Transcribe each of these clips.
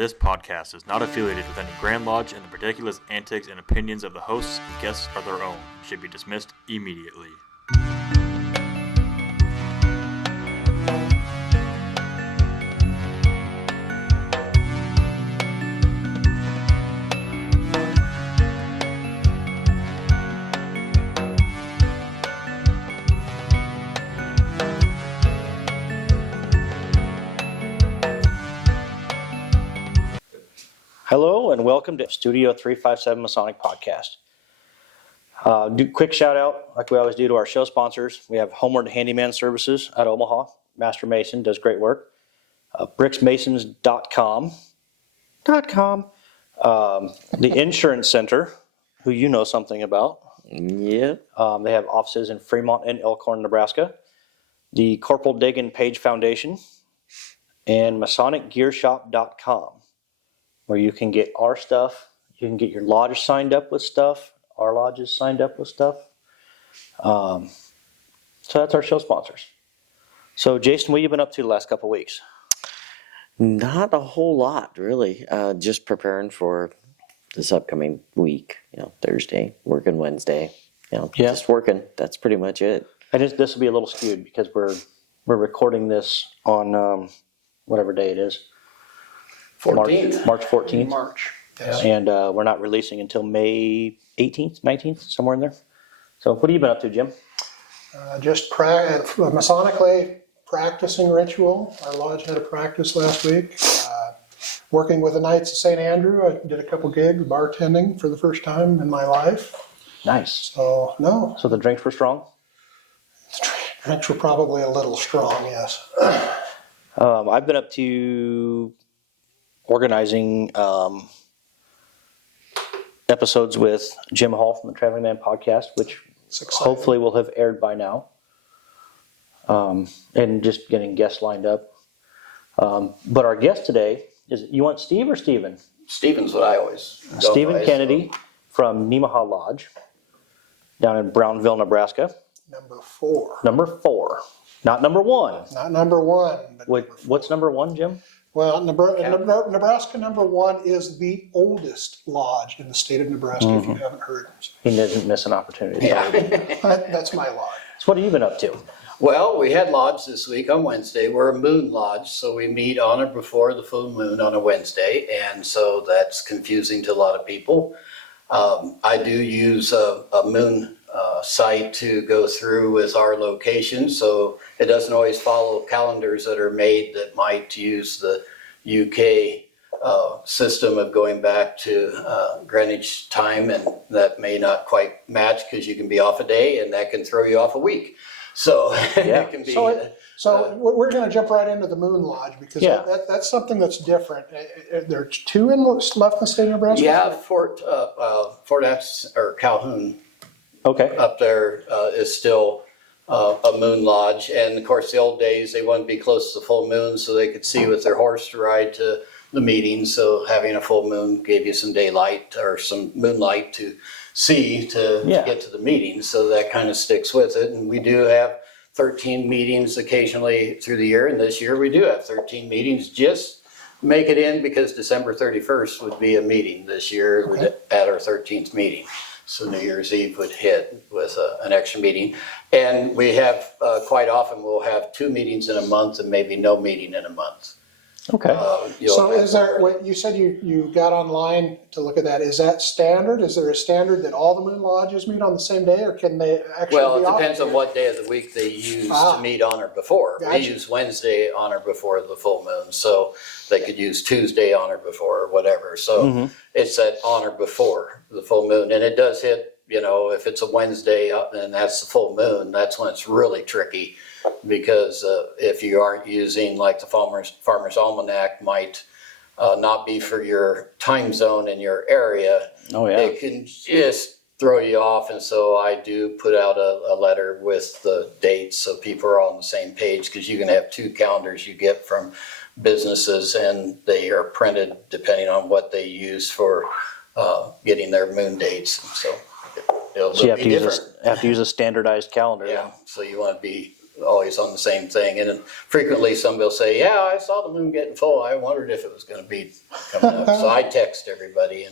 This podcast is not affiliated with any Grand Lodge, and the ridiculous antics and opinions of the hosts and guests are their own and should be dismissed immediately. Hello and welcome to Studio 357 Masonic Podcast. Do quick shout out, like we always do, to our show sponsors. We have Homeward Handyman Services out of Omaha. Master Mason does great work. Bricksmasons.com. The Insurance Center, who you know something about. Yeah. They have offices in Fremont and Elkhorn, Nebraska. The Corporal Dagan Page Foundation. And MasonicGearShop.com. where you can get our stuff, you can get your lodge signed up with stuff, our lodge is signed up with stuff. So that's our show sponsors. So Jason, what have you been up to the last couple of weeks? Not a whole lot, really. Just preparing for this upcoming week. Thursday, working Wednesday. Just working. That's pretty much it. And this will be a little skewed because we're recording this on whatever day it is. 14th. March 14th. March. Yes. And we're not releasing until May 18th, 19th, somewhere in there. So what have you been up to, Jim? Just Masonically practicing ritual. Our lodge had a practice last week. Working with the Knights of St. Andrew. I did a couple gigs bartending for the first time in my life. Nice. So, no. So the drinks were strong? Drinks were probably a little strong, yes. I've been up to organizing episodes with Jim Hall from the Traveling Man podcast, which hopefully will have aired by now. And just getting guests lined up. But our guest today is, you want Steve or Steven? Steven's what I always go Stephen by, Kennedy from Nemaha Lodge down in Brownville, Nebraska. Number 4. Number 4. Not number 1. Not number 1. But What's number 1, Jim? Well, Nebraska number 1 is the oldest lodge in the state of Nebraska, if you haven't heard. He doesn't miss an opportunity. Yeah. That's my lodge. So what have you been up to? Well, we had lodge this week on Wednesday. We're a moon lodge, so we meet on or before the full moon on a Wednesday, and so that's confusing to a lot of people. I do use a moon site to go through with our location, so it doesn't always follow calendars that are made that might use the UK system of going back to Greenwich time, and that may not quite match because you can be off a day and that can throw you off a week. So Yeah. it can be. So we're going to jump right into the Moon Lodge because that's something that's different. There's 2 left in the state of Nebraska? Yeah, Fort or Calhoun Okay. up there is still a moon lodge. And of course, the old days, they wanted to be close to the full moon so they could see with their horse to ride to the meeting. So having a full moon gave you some daylight or some moonlight to see to get to the meeting. So that kind of sticks with it. And we do have 13 meetings occasionally through the year. And this year we do have 13 meetings. Just make it in because December 31st would be a meeting this year at our 13th meeting. So New Year's Eve would hit with an extra meeting. And we have, quite often, we'll have 2 meetings in a month and maybe no meeting in a month. Okay. So is there, what you said you got online to look at that, is that standard? Is there a standard that all the Moon Lodges meet on the same day, or can they actually Well, be it depends off? on what day of the week they use to meet on or before. Gotcha. We use Wednesday on or before the full moon, so they could use Tuesday on or before or whatever. So it's that on or before the full moon. And it does hit, if it's a Wednesday and that's the full moon, that's when it's really tricky. Because if you aren't using, like the Farmer's Almanac might not be for your time zone in your area, it can just throw you off. And so I do put out a letter with the dates so people are all on the same page, because you can have 2 calendars you get from businesses and they are printed depending on what they use for getting their moon dates. So it'll So you be different. have to use a standardized calendar. Yeah, so you want to be always on the same thing. And frequently somebody will say, yeah, I saw the moon getting full. I wondered if it was going to be coming up. So I text everybody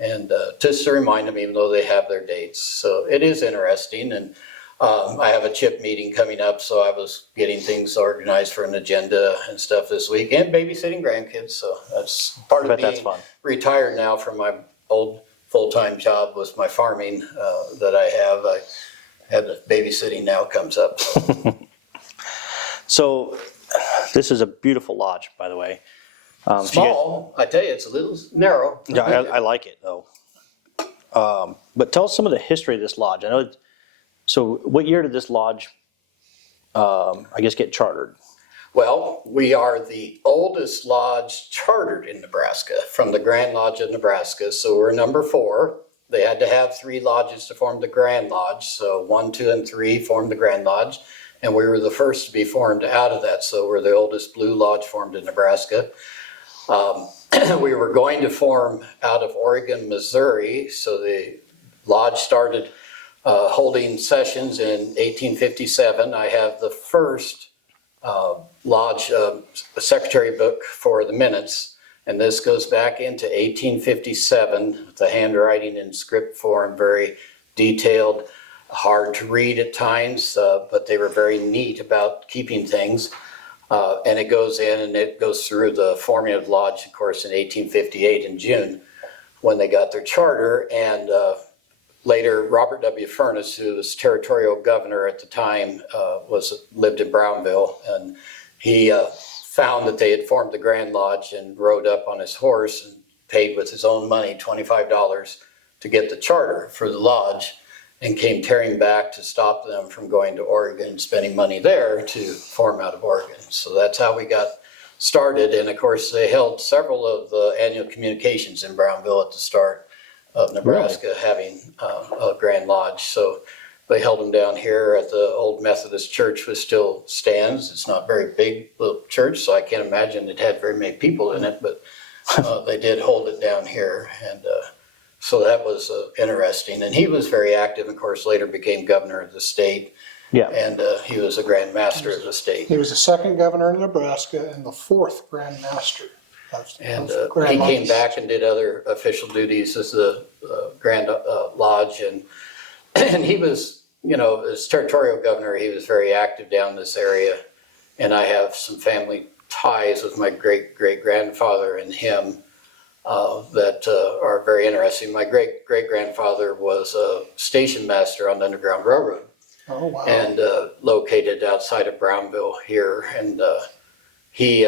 and just to remind them, even though they have their dates. So it is interesting. And I have a CHIP meeting coming up, so I was getting things organized for an agenda and stuff this week, and babysitting grandkids. So that's part of being retired now from my old full-time job was my farming that I have. I have the babysitting now comes up. So this is a beautiful lodge, by the way. Small, I tell you, it's a little narrow. Yeah, I like it though. But tell us some of the history of this lodge. I know. So what year did this lodge, I guess, get chartered? Well, we are the oldest lodge chartered in Nebraska from the Grand Lodge of Nebraska. So we're number 4. They had to have 3 lodges to form the Grand Lodge. So 1, 2, and 3 formed the Grand Lodge. And we were the first to be formed out of that. So we're the oldest blue lodge formed in Nebraska. We were going to form out of Oregon, Missouri. So the lodge started holding sessions in 1857. I have the first lodge secretary book for the minutes, and this goes back into 1857. The handwriting in script form, very detailed, hard to read at times, but they were very neat about keeping things. And it goes in and it goes through the forming of the lodge, of course, in 1858 in June when they got their charter. And later, Robert W. Furness, who was territorial governor at the time, lived in Brownville, and he found that they had formed the Grand Lodge and rode up on his horse and paid with his own money $25 to get the charter for the lodge, and came tearing back to stop them from going to Oregon and spending money there to form out of Oregon. So that's how we got started. And of course, they held several of the annual communications in Brownville at the start of Nebraska, having a Grand Lodge. So they held them down here at the old Methodist church, which still stands. It's not a very big little church, so I can't imagine it had very many people in it, but they did hold it down here. And so that was interesting. And he was very active, of course, later became governor of the state. Yeah. And he was a Grand Master of the state. He was the 2nd governor of Nebraska and the 4th Grand Master. And he came back and did other official duties as the Grand Lodge. And he was, as territorial governor, he was very active down this area. And I have some family ties with my great-great-grandfather and him that are very interesting. My great-great-grandfather was a station master on the Underground Railroad. Oh, wow. And located outside of Brownville here. And he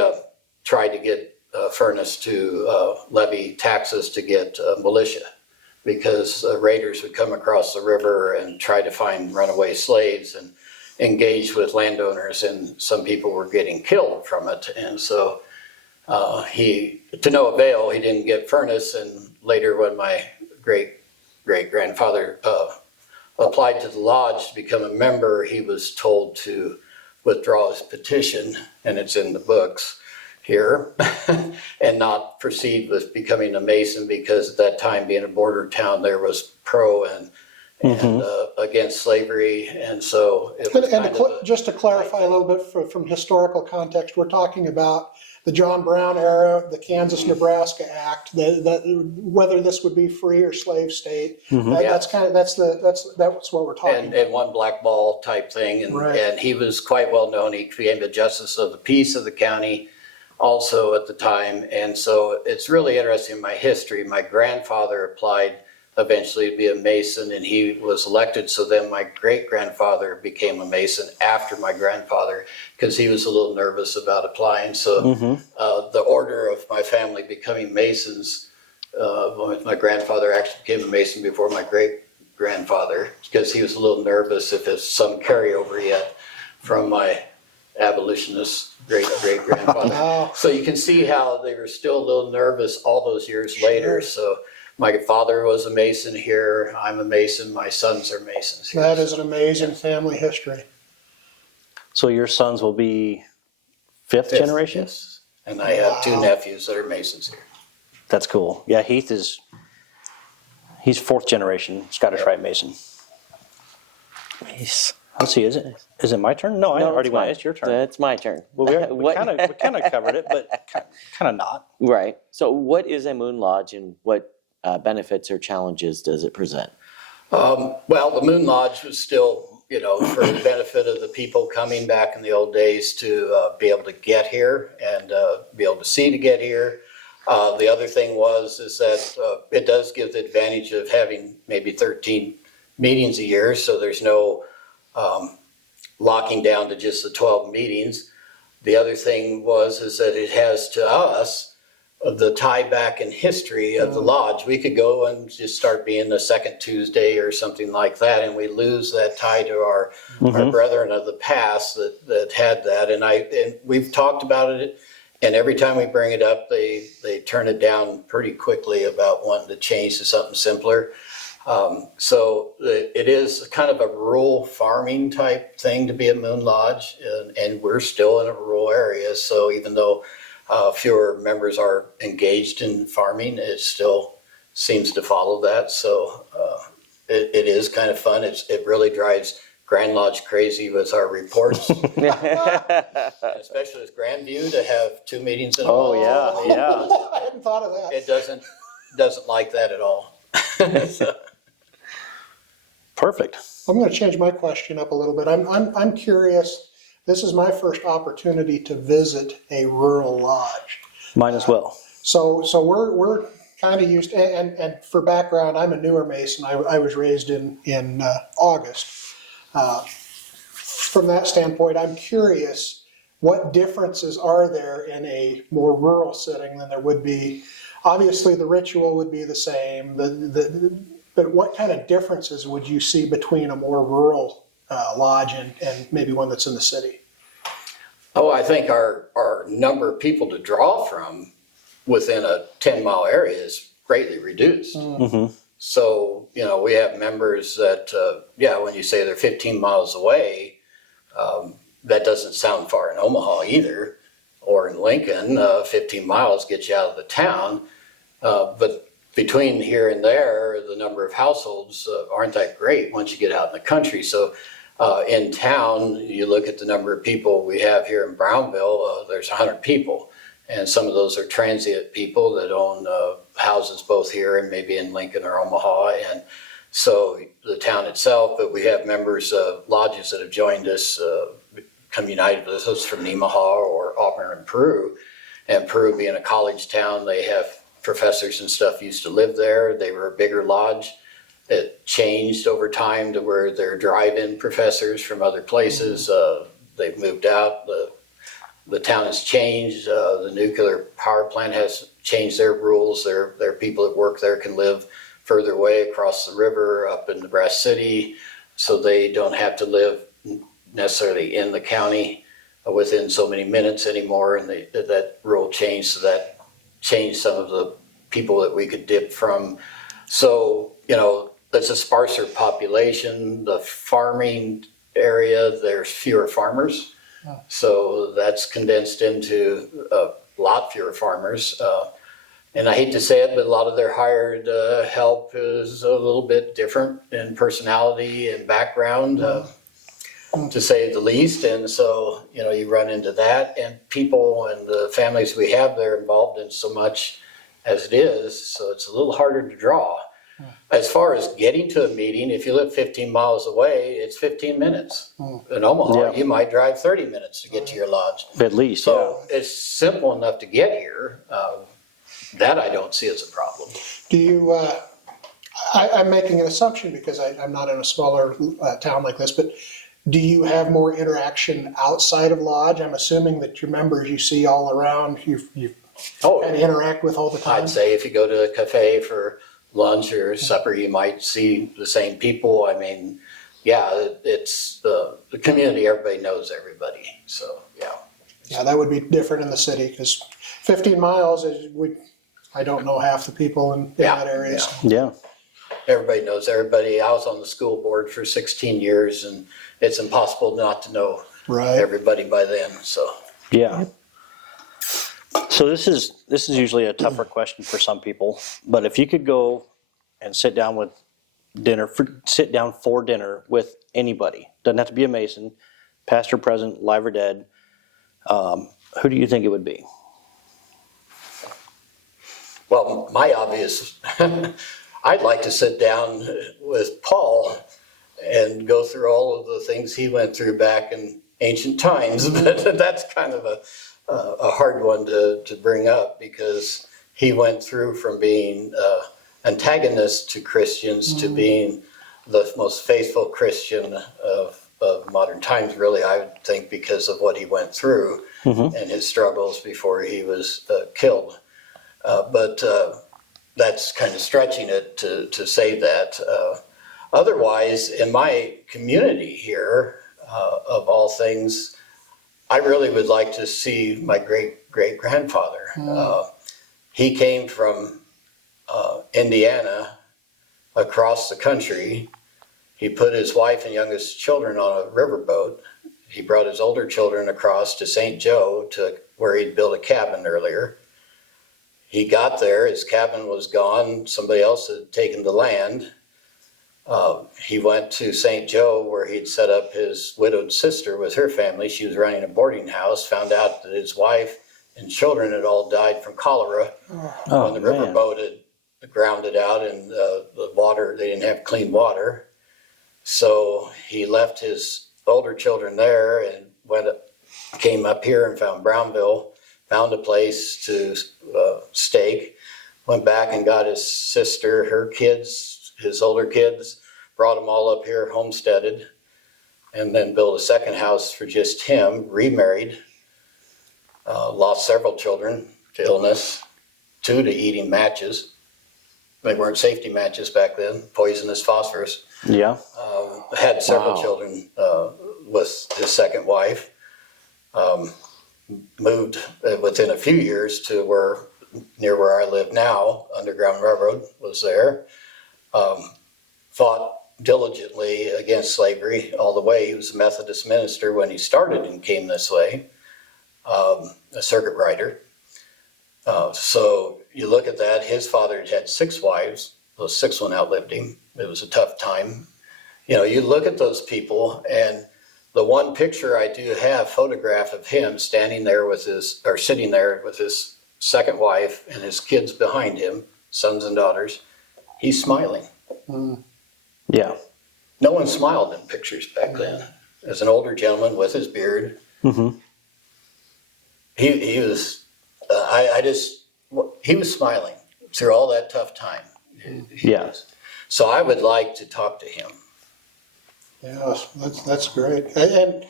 tried to get Furness to levy taxes to get militia, because raiders would come across the river and try to find runaway slaves and engage with landowners, and some people were getting killed from it. And so he, to no avail, he didn't get Furness. And later, when my great-great-grandfather applied to the lodge to become a member, he was told to withdraw his petition, and it's in the books here, and not proceed with becoming a Mason, because at that time, being a border town, there was pro and against slavery, and so it was just to clarify a little bit from historical context, we're talking about the John Brown era, the Kansas-Nebraska Act, whether this would be free or slave state. That's what we're talking about. And one black ball type thing, and he was quite well known. He became the justice of the peace of the county also at the time. And so it's really interesting in my history. My grandfather applied eventually to be a Mason, and he was elected. So then my great-grandfather became a Mason after my grandfather, because he was a little nervous about applying. So the order of my family becoming Masons, my grandfather actually became a Mason before my great-grandfather, because he was a little nervous if it's some carryover yet from my abolitionist great-great-grandfather. So you can see how they were still a little nervous all those years later. So my father was a Mason here. I'm a Mason. My sons are Masons here. That is an amazing family history. So your sons will be fifth generation? Yes. And I have 2 nephews that are Masons here. That's cool. Yeah, he's 4th generation Scottish Rite Mason. Let's see, is it my turn? No, I already it's went. mine. It's your turn. It's my turn. Well, we What- kind of covered it, but kind of not. Right. So, what is a Moon Lodge, and what benefits or challenges does it present? Well, the Moon Lodge was still, for the benefit of the people coming back in the old days to be able to get here and be able to see to get here. The other thing is that it does give the advantage of having maybe 13 meetings a year, so there's no locking down to just the 12 meetings. The other thing is that it has to us the tie back in history of the lodge. We could go and just start being the second Tuesday or something like that, and we lose that tie to our brethren of the past that had that. And we've talked about it, and every time we bring it up, they turn it down pretty quickly about wanting to change to something simpler. So it is kind of a rural farming type thing to be a Moon Lodge, and we're still in a rural area. So even though fewer members are engaged in farming, it still seems to follow that. So it is kind of fun. It really drives Grand Lodge crazy with our reports, especially with Grandview to have 2 meetings in a Oh, month. yeah. I hadn't thought of that. It doesn't like that at all. So, Perfect. I'm going to change my question up a little bit. I'm curious. This is my first opportunity to visit a rural lodge. Mine as well. So we're kind of used, and for background, I'm a newer Mason. I was raised in August. From that standpoint, I'm curious, what differences are there in a more rural setting than there would be? Obviously, the ritual would be the same, but what kind of differences would you see between a more rural lodge and maybe one that's in the city? Oh, I think our number of people to draw from within a 10-mile area is greatly reduced. So, we have members that, when you say they're 15 miles away, that doesn't sound far in Omaha either, or in Lincoln. 15 miles gets you out of the town. But between here and there, the number of households aren't that great once you get out in the country. So in town, you look at the number of people we have here in Brownville, there's 100 people. And some of those are transient people that own houses both here and maybe in Lincoln or Omaha. And so the town itself, but we have members of lodges that have joined us, come united with us from Nemaha or Auburn and Peru. And Peru being a college town, they have professors and stuff used to live there. They were a bigger lodge. It changed over time to where they're drive-in professors from other places. They've moved out. The town has changed. The nuclear power plant has changed their rules. Their people that work there can live further away across the river up in Nebraska City, so they don't have to live necessarily in the county within so many minutes anymore. And that rule changed, so that changed some of the people that we could dip from. So, it's a sparser population. The farming area, there's fewer farmers. So that's condensed into a lot fewer farmers. And I hate to say it, but a lot of their hired help is a little bit different in personality and background, to say the least. And so, you run into that, and people and the families we have there involved in so much as it is. So it's a little harder to draw. As far as getting to a meeting, if you live 15 miles away, it's 15 minutes. In Omaha, you might drive 30 minutes to get to your lodge. At least, So it's simple enough to get here. That I don't see as a problem. Do you, I'm making an assumption because I'm not in a smaller town like this, but do you have more interaction outside of lodge? I'm assuming that your members you see all around, you kind of interact with all the time. I'd say if you go to a cafe for lunch or supper, you might see the same people. I mean, it's the community. Everybody knows everybody. So, Yeah, that would be different in the city because 15 miles I don't know half the people in that area. So. Yeah. Everybody knows everybody. I was on the school board for 16 years, and it's impossible not to know everybody by then. So Yeah. So this is usually a tougher question for some people, but if you could go and sit down with sit down for dinner with anybody, doesn't have to be a Mason, past or present, live or dead, who do you think it would be? Well, my obvious, I'd like to sit down with Paul and go through all of the things he went through back in ancient times. But that's kind of a hard one to bring up, because he went through from being antagonist to Christians to being the most faithful Christian of modern times, really, I would think, because of what he went through and his struggles before he was killed. But that's kind of stretching it to say that. Otherwise, in my community here, of all things, I really would like to see my great-great-grandfather. He came from Indiana across the country. He put his wife and youngest children on a riverboat. He brought his older children across to St. Joe, to where he'd built a cabin earlier. He got there, his cabin was gone, somebody else had taken the land. He went to St. Joe, where he'd set up his widowed sister with her family. She was running a boarding house, found out that his wife and children had all died from cholera when the riverboat had grounded out, and the water, they didn't have clean water. So he left his older children there and came up here and found Brownville, found a place to stake, went back and got his sister, her kids, his older kids, brought them all up here, homesteaded, and then built a second house for just him, remarried, lost several children to illness, 2 to eating matches. They weren't safety matches back then, poisonous phosphorus. Yeah. Had several children with his second wife. Moved within a few years to near where I live now. Underground Railroad was there. Fought diligently against slavery all the way. He was a Methodist minister when he started and came this way, a circuit rider. So you look at that, his father had 6 wives. The 6th one outlived him. It was a tough time. You know, you look at those people, and the one picture I do have, photograph of him sitting there with his second wife and his kids behind him, sons and daughters, he's smiling. Yeah. No one smiled in pictures back then. As an older gentleman with his beard, he was. He was smiling through all that tough time. Yes. So I would like to talk to him. Yeah, that's great. And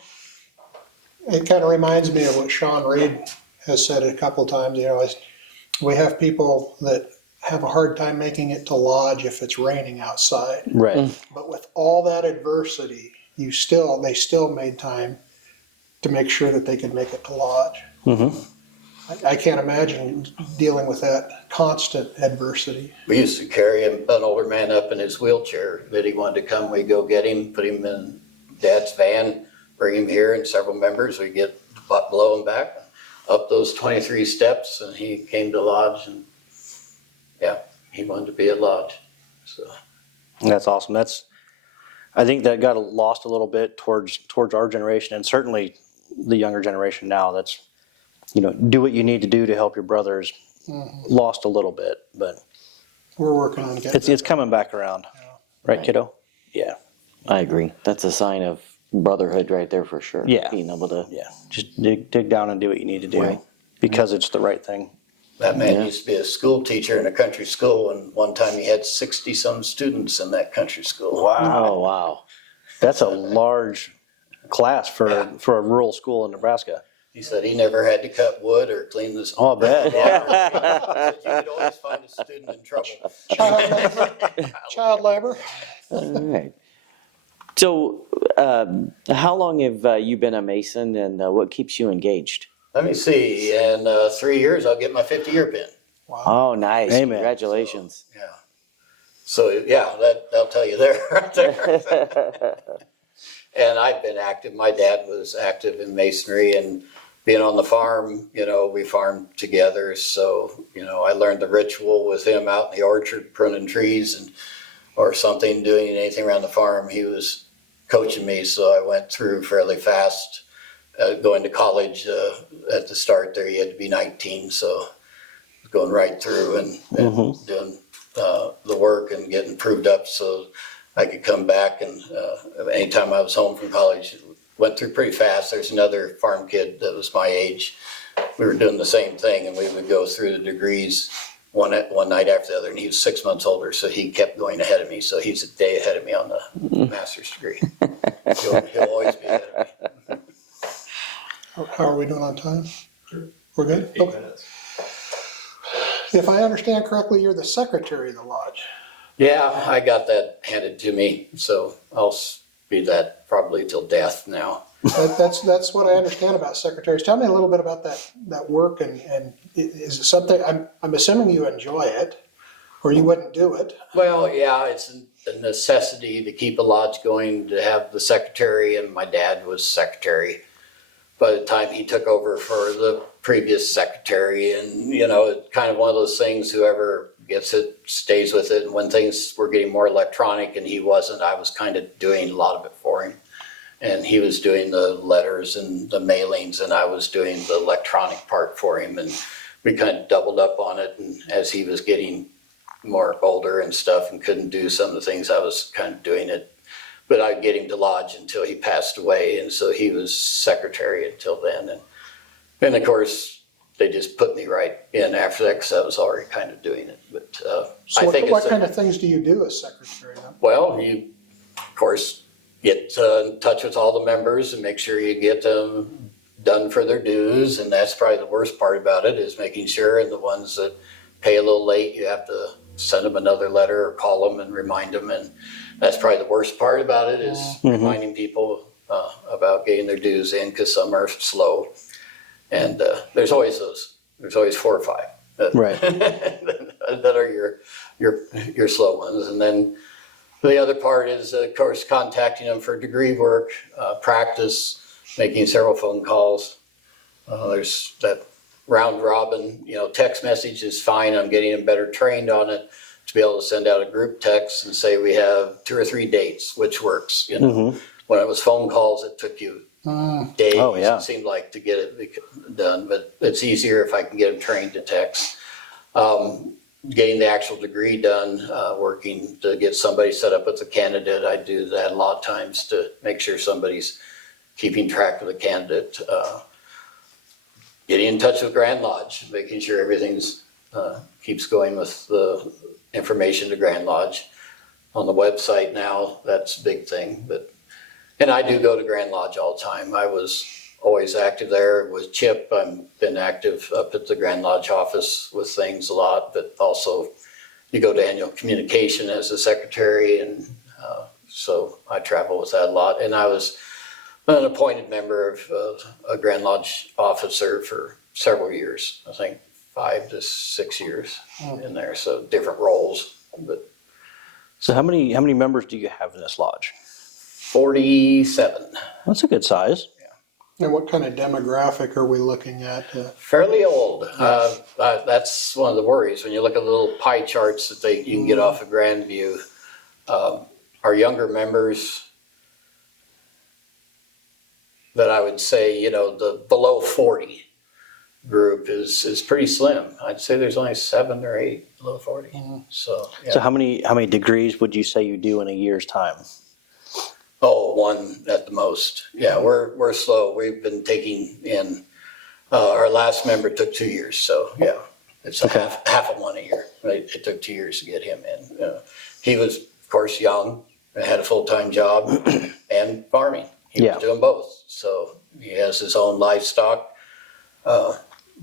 it kind of reminds me of what Sean Reed has said a couple of times. You know, we have people that have a hard time making it to lodge if it's raining outside. Right. But with all that adversity, they still made time to make sure that they could make it to lodge. I can't imagine dealing with that constant adversity. We used to carry an older man up in his wheelchair that he wanted to come. We'd go get him, put him in Dad's van, bring him here, and several members. We'd get below him back, up those 23 steps, and he came to lodge. And yeah, he wanted to be at lodge. So That's awesome. I think that got lost a little bit towards our generation, and certainly the younger generation now. That's, you know, do what you need to do to help your brothers. Lost a little bit, but we're working on getting it's coming back around. Right, kiddo? Yeah. I agree. That's a sign of brotherhood right there for sure. Yeah. Being able to. Yeah. Just dig down and do what you need to do, Right. because it's the right thing. that man used to be a school teacher in a country school, and one time he had 60-some students in that country school. Wow. Oh, wow. That's a large class for a rural school in Nebraska. He said he never had to cut wood or clean this. Oh, I bet. You could always find a student in trouble. child labor. All right. So, how long have you been a Mason, and what keeps you engaged? Let me see. In 3 years, I'll get my 50-year pin. Wow. Oh, nice. Amen. Congratulations. Yeah. So yeah, that'll tell you there, right there. And I've been active. My dad was active in masonry, and being on the farm, you know, we farmed together. So, you know, I learned the ritual with him out in the orchard pruning trees, and or something, doing anything around the farm, he was coaching me. So I went through fairly fast. Going to college at the start there, you had to be 19. So going right through and doing the work and getting proved up so I could come back. And anytime I was home from college, went through pretty fast. There's another farm kid that was my age. We were doing the same thing, and we would go through the degrees one night after the other, and he was 6 months older, so he kept going ahead of me. So he's a day ahead of me on the master's degree. He'll always be ahead of me. How are we doing on time? We're good? 8 minutes. If I understand correctly, you're the secretary of the lodge. Yeah, I got that handed to me, so I'll be that probably till death now. That's what I understand about secretaries. Tell me a little bit about that work, and is it something, I'm assuming you enjoy it, or you wouldn't do it. Well, yeah, it's a necessity to keep a lodge going, to have the secretary, and my dad was secretary by the time he took over for the previous secretary. And, it's kind of one of those things, whoever gets it stays with it. And when things were getting more electronic and he wasn't, I was kind of doing a lot of it for him. And he was doing the letters and the mailings, and I was doing the electronic part for him. And we kind of doubled up on it. And as he was getting more older and stuff and couldn't do some of the things, I was kind of doing it. But I'd get him to lodge until he passed away. And so he was secretary until then. And of course, they just put me right in after that because I was already kind of doing it. But So I think what kind of things do you do as secretary then? well, you, of course, get in touch with all the members and make sure you get them done for their dues. And that's probably the worst part about it, is making sure, and the ones that pay a little late, you have to send them another letter or call them and remind them. And that's probably the worst part about it, is reminding people about getting their dues in, because some are slow. And there's always 4 or 5 Right. that are your slow ones. And then the other part is, of course, contacting them for degree work, practice, making several phone calls. There's that round robin, text message is fine. I'm getting them better trained on it, to be able to send out a group text and say we have 2 or 3 dates, which works. When it was phone calls, it took you days. Oh, yeah. It seemed like, to get it done, but it's easier if I can get them trained to text. Getting the actual degree done, working to get somebody set up with a candidate. I do that a lot of times to make sure somebody's keeping track of the candidate. Getting in touch with Grand Lodge, making sure everything's keeps going with the information to Grand Lodge. On the website now, that's a big thing. And I do go to Grand Lodge all the time. I was always active there with Chip. I've been active up at the Grand Lodge office with things a lot, but also you go to annual communication as a secretary, and so I travel with that a lot. And I was an appointed member of a Grand Lodge officer for several years, I think 5 to 6 years in there, so different roles. But So how many members do you have in this lodge? 47. That's a good size. And what kind of demographic are we looking at? Fairly old. That's one of the worries when you look at the little pie charts that you can get off of Grandview. Our younger members, that I would say, the below 40 group is pretty slim. I'd say there's only 7 or 8 below 40. So, yeah. So how many degrees would you say you do in a year's time? Oh, 1 at the most. Yeah, we're slow. We've been taking in, our last member took 2 years. So yeah, it's half of 1 a year. Right? It took 2 years to get him in. He was, of course, young, had a full-time job and farming. He was doing both. So he has his own livestock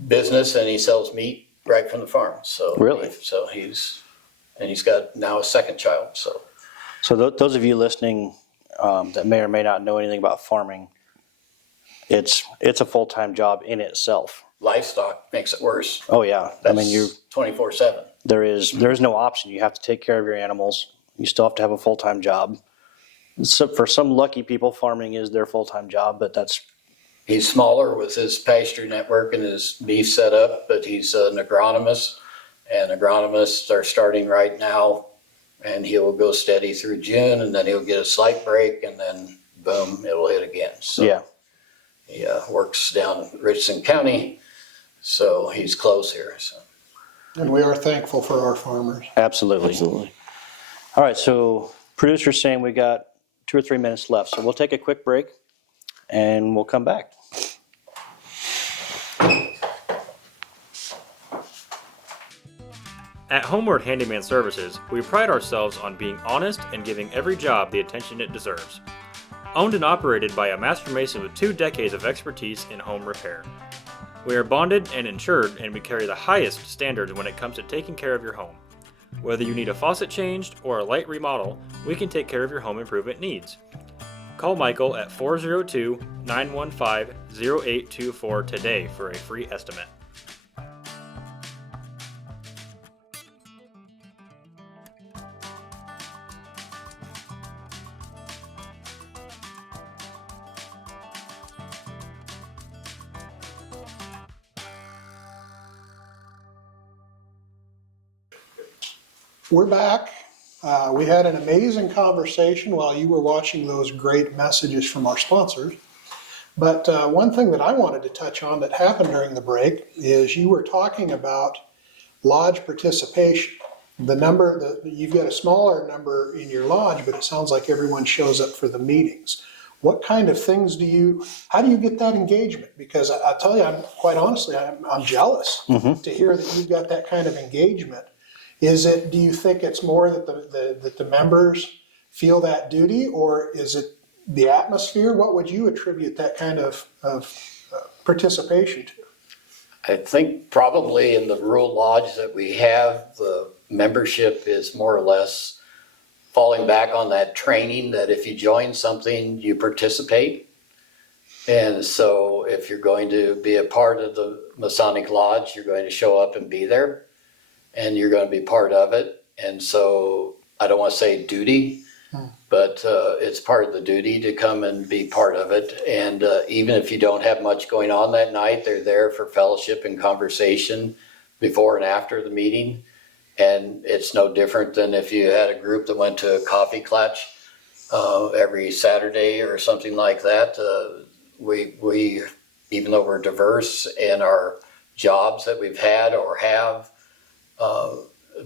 business, and he sells meat right from the farm. So really, he's got now a second child. So those of you listening that may or may not know anything about farming, it's a full-time job in itself. Livestock makes it worse. Oh yeah, That's, I mean, you're 24/7. there is no option. You have to take care of your animals. You still have to have a full-time job. So for some lucky people, farming is their full-time job, but he's smaller with his pasture network and his beef set up, but he's an agronomist, and agronomists are starting right now and he'll go steady through June, and then he'll get a slight break, and then boom, it'll hit again. So Yeah. he works down Richardson County, so he's close here. So. And we are thankful for our farmers. Absolutely. Absolutely. All right, so producer's saying we got 2 or 3 minutes left, so we'll take a quick break and we'll come back. At Homeward Handyman Services, we pride ourselves on being honest and giving every job the attention it deserves. Owned and operated by a master mason with 2 decades of expertise in home repair. We are bonded and insured, and we carry the highest standards when it comes to taking care of your home. Whether you need a faucet changed or a light remodel, we can take care of your home improvement needs. Call Michael at 402-915-0824 today for a free estimate. We're back. We had an amazing conversation while you were watching those great messages from our sponsors. But one thing that I wanted to touch on that happened during the break is you were talking about lodge participation. You've got a smaller number in your lodge, but it sounds like everyone shows up for the meetings. What kind of things how do you get that engagement? Because I'll tell you, quite honestly, I'm jealous to hear that you've got that kind of engagement. Do you think it's more that the members feel that duty, or is it the atmosphere? What would you attribute that kind of participation to? I think probably in the rural lodge that we have, the membership is more or less falling back on that training that if you join something, you participate. And so if you're going to be a part of the Masonic Lodge, you're going to show up and be there. And you're going to be part of it. And so I don't want to say duty, but it's part of the duty to come and be part of it. And even if you don't have much going on that night, they're there for fellowship and conversation before and after the meeting. And it's no different than if you had a group that went to a coffee clutch every Saturday or something like that. We, even though we're diverse in our jobs that we've had or have,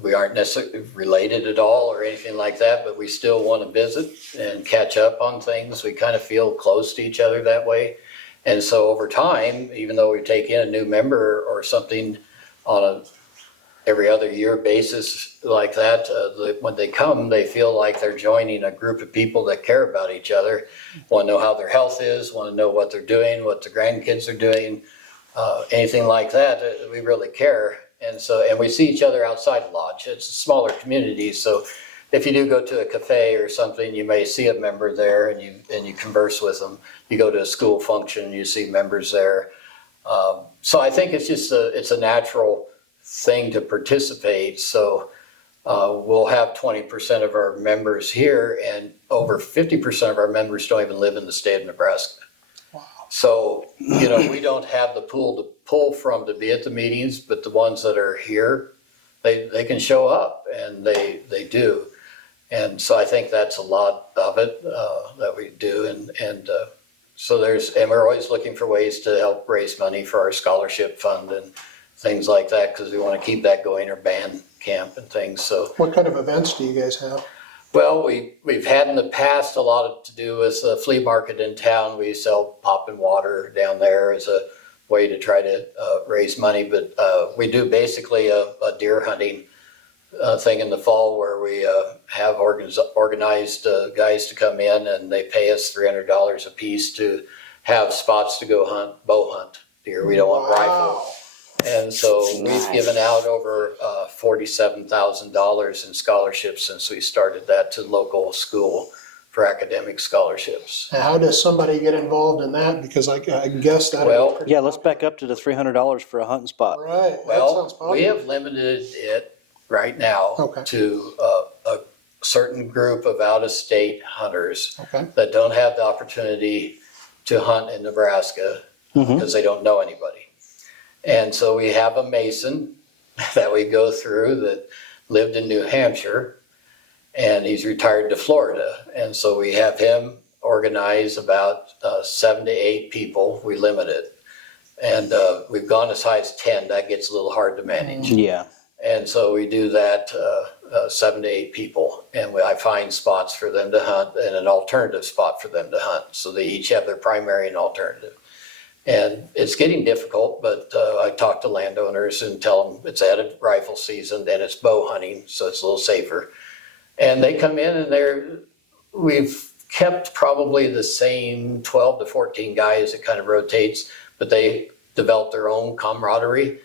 we aren't necessarily related at all or anything like that, but we still want to visit and catch up on things. We kind of feel close to each other that way. And so over time, even though we take in a new member or something on a every other year basis like that, when they come, they feel like they're joining a group of people that care about each other, want to know how their health is, want to know what they're doing, what the grandkids are doing, anything like that. We really care. And we see each other outside the lodge. It's a smaller community, so if you do go to a cafe or something, you may see a member there, and you converse with them. You go to a school function, you see members there. So I think it's just it's a natural thing to participate. So we'll have 20% of our members here, and over 50% of our members don't even live in the state of Nebraska. So, we don't have the pool to pull from to be at the meetings, but the ones that are here, they can show up, and they do. And so I think that's a lot of it that we do. And we're always looking for ways to help raise money for our scholarship fund and things like that, because we want to keep that going, our band camp and things. So what kind of events do you guys have? Well, we've had in the past a lot to do with the flea market in town. We sell pop and water down there as a way to try to raise money. But we do basically a deer hunting thing in the fall where we have organized guys to come in, and they pay us $300 a piece to have spots to go bow hunt deer. We don't want rifle. And so we've given out over $47,000 in scholarships since we started that to local school for academic scholarships. Now, how does somebody get involved in that? Because I guess that. Well, yeah, let's back up to the $300 for a hunting spot. Right. Well, we have limited it right now to a certain group of out-of-state hunters that don't have the opportunity to hunt in Nebraska because they don't know anybody. And so we have a Mason that we go through that lived in New Hampshire, and he's retired to Florida. And so we have him organize about 7 to 8 people. We limit it. And we've gone as high as 10. That gets a little hard to manage. Yeah. And so we do that 7 to 8 people. And I find spots for them to hunt and an alternative spot for them to hunt. So they each have their primary and alternative. And it's getting difficult, but I talk to landowners and tell them it's added rifle season, then it's bow hunting, so it's a little safer. And they come in and we've kept probably the same 12 to 14 guys. It kind of rotates, but they develop their own camaraderie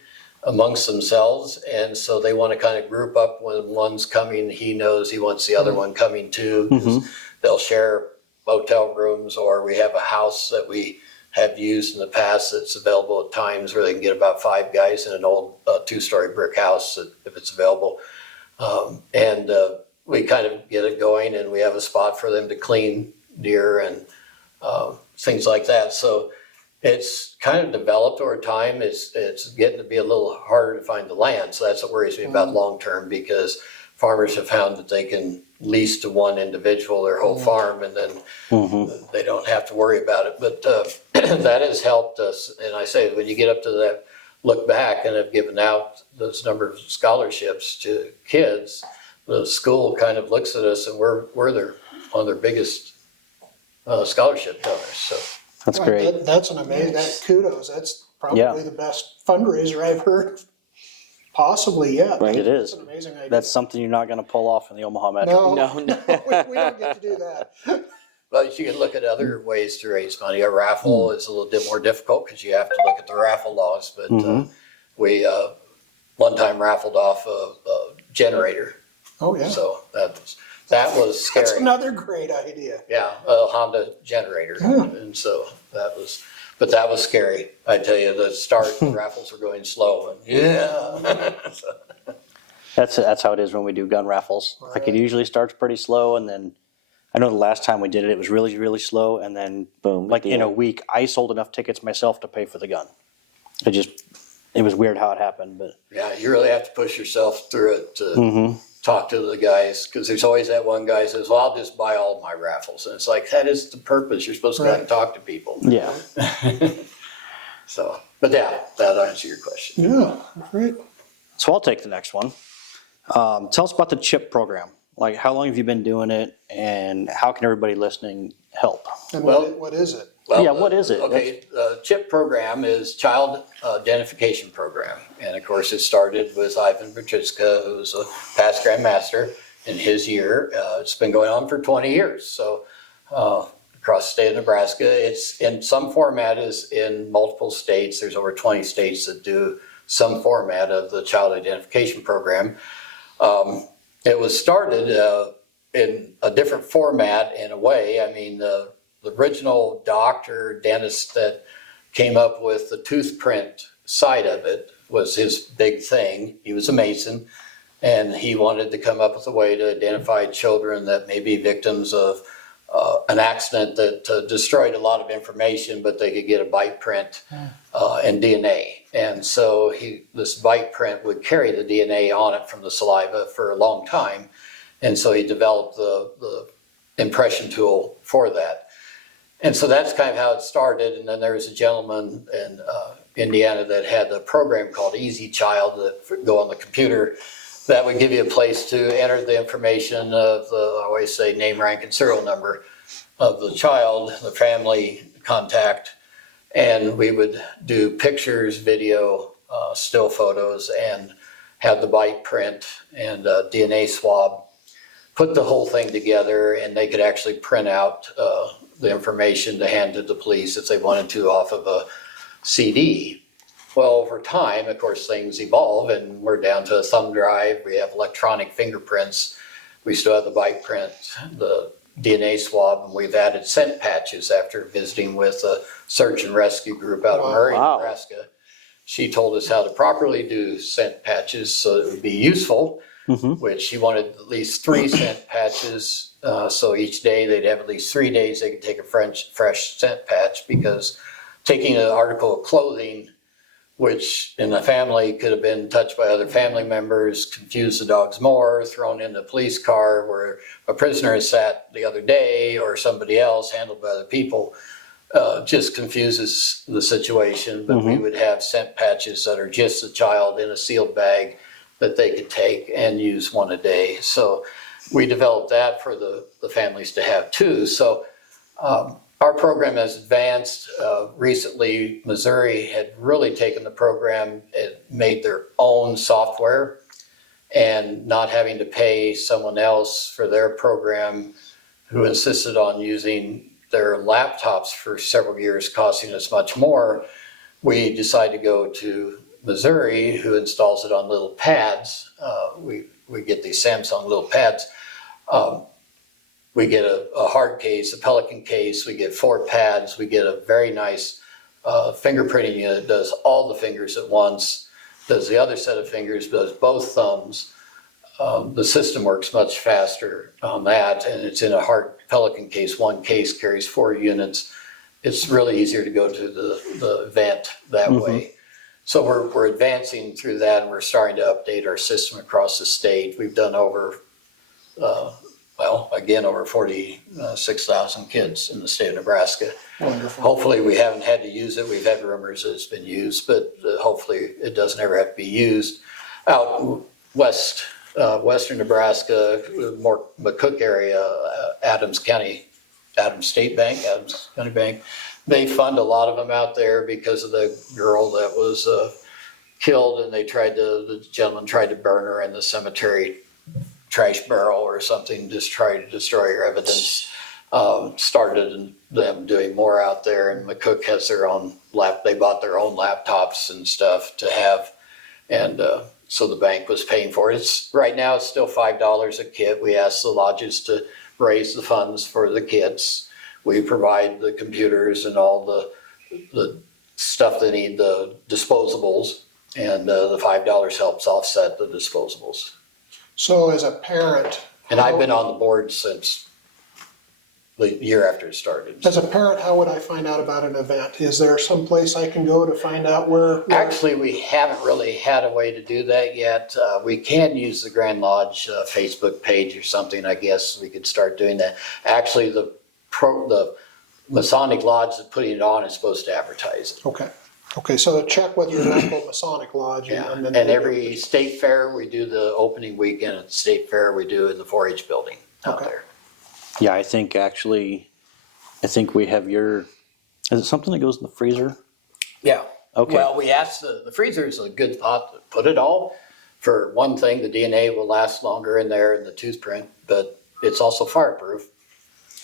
amongst themselves. And so they want to kind of group up when one's coming, he knows he wants the other one coming too. They'll share motel rooms, or we have a house that we have used in the past that's available at times where they can get about 5 guys in an old 2-story brick house if it's available. And we kind of get it going, and we have a spot for them to clean deer and things like that. So it's kind of developed over time. It's getting to be a little harder to find the land. So that's what worries me about long term, because farmers have found that they can lease to one individual their whole farm, and then they don't have to worry about it. But that has helped us. And I say, when you get up to that, look back, and have given out those number of scholarships to kids, the school kind of looks at us, and we're one of their biggest scholarship donors. So That's great. That's an amazing, kudos. That's probably the best fundraiser I've heard possibly yet. Right. It That's is. an amazing idea. That's something you're not going to pull off in the Omaha Metro. No, No, we don't get to do that. But you can look at other ways to raise money. A raffle is a little bit more difficult because you have to look at the raffle laws. But we one time raffled off a generator. Oh, yeah. So that was scary. That's another great idea. Yeah, a Honda generator. And so that was scary. I tell you, the raffles were going slow. And so, That's how it is when we do gun raffles. Like, it usually starts pretty slow, and then I know the last time we did it, it was really, really slow, and then boom, like in a week, I sold enough tickets myself to pay for the gun. It was weird how it happened, but yeah, you really have to push yourself through it to talk to the guys, because there's always that one guy who says, well, I'll just buy all of my raffles. And it's like, that is the purpose. You're supposed to go out and talk to people. yeah. So, but yeah, that'll answer your question. Yeah, great. So I'll take the next one. Tell us about the CHIP program. Like, how long have you been doing it, and how can everybody listening help? And Well- what is it? Well, Yeah, what is it? Okay, the CHIP program is Child Identification Program. And of course, it started with Ivan Berczycka, who's a past Grand Master in his year. It's been going on for 20 years. So across the state of Nebraska, it's in some format is in multiple states. There's over 20 states that do some format of the Child Identification Program. It was started in a different format in a way. I mean, the original dentist that came up with the tooth print side of it was his big thing. He was a Mason, and he wanted to come up with a way to identify children that may be victims of an accident that destroyed a lot of information, but they could get a bite print and DNA. And so this bite print would carry the DNA on it from the saliva for a long time. And so he developed the impression tool for that. And so that's kind of how it started. And then there was a gentleman in Indiana that had a program called Easy Child that would go on the computer that would give you a place to enter the information of I always say name, rank, and serial number of the child, the family contact. And we would do pictures, video, still photos, and have the bite print and DNA swab, put the whole thing together, and they could actually print out the information to hand to the police if they wanted to off of a CD. Well, over time, of course, things evolve, and we're down to a thumb drive. We have electronic fingerprints. We still have the bite print, the DNA swab, and we've added scent patches after visiting with a search and rescue group out of Murray, Nebraska. She told us how to properly do scent patches so it would be useful, which she wanted at least 3 scent patches. So each day they'd have at least 3 days they could take a fresh scent patch, because taking an article of clothing which in a family could have been touched by other family members, confused the dogs more, thrown in the police car where a prisoner has sat the other day, or somebody else handled by other people. Just confuses the situation, but we would have scent patches that are just the child in a sealed bag that they could take and use one a day. So we developed that for the families to have too. So our program has advanced. Recently, Missouri had really taken the program and made their own software, and not having to pay someone else for their program who insisted on using their laptops for several years, costing us much more. We decided to go to Missouri, who installs it on little pads. We get these Samsung little pads. We get a hard case, a Pelican case. We get 4 pads. We get a very nice fingerprinting unit. Does all the fingers at once. Does the other set of fingers. Does both thumbs. The system works much faster on that, and it's in a hard Pelican case. One case carries 4 units. It's really easier to go to the event that way. So we're advancing through that, and we're starting to update our system across the state. We've done over, over 46,000 kids in the state of Nebraska. Wonderful. Hopefully we haven't had to use it. We've had rumors that it's been used, but hopefully it doesn't ever have to be used. Out west, western Nebraska, more McCook area, Adams County State Bank, Adams County Bank, they fund a lot of them out there because of the girl that was killed, and the gentleman tried to burn her in the cemetery trash barrel or something, just try to destroy her evidence. Started them doing more out there, and McCook has their own they bought their own laptops and stuff to have, and so the bank was paying for it. Right now it's still $5 a kit. We asked the lodges to raise the funds for the kits. We provide the computers and all the stuff they need, the disposables, and the $5 helps offset the disposables. So as a parent, And I've been on the board since the year after it started. as a parent, how would I find out about an event? Is there some place I can go to find out where? Actually, we haven't really had a way to do that yet. We can use the Grand Lodge Facebook page or something. I guess we could start doing that. Actually, the Masonic Lodge that's putting it on is supposed to advertise it. Okay, so check with your local Masonic Lodge. Yeah. And then every state fair, we do the opening weekend at the state fair. We do it in the 4-H building out there. Yeah, I think we have is it something that goes in the freezer? Yeah. Okay. Well, we asked the freezer is a good spot to put it all. For one thing, the DNA will last longer in there in the tooth print, but it's also fireproof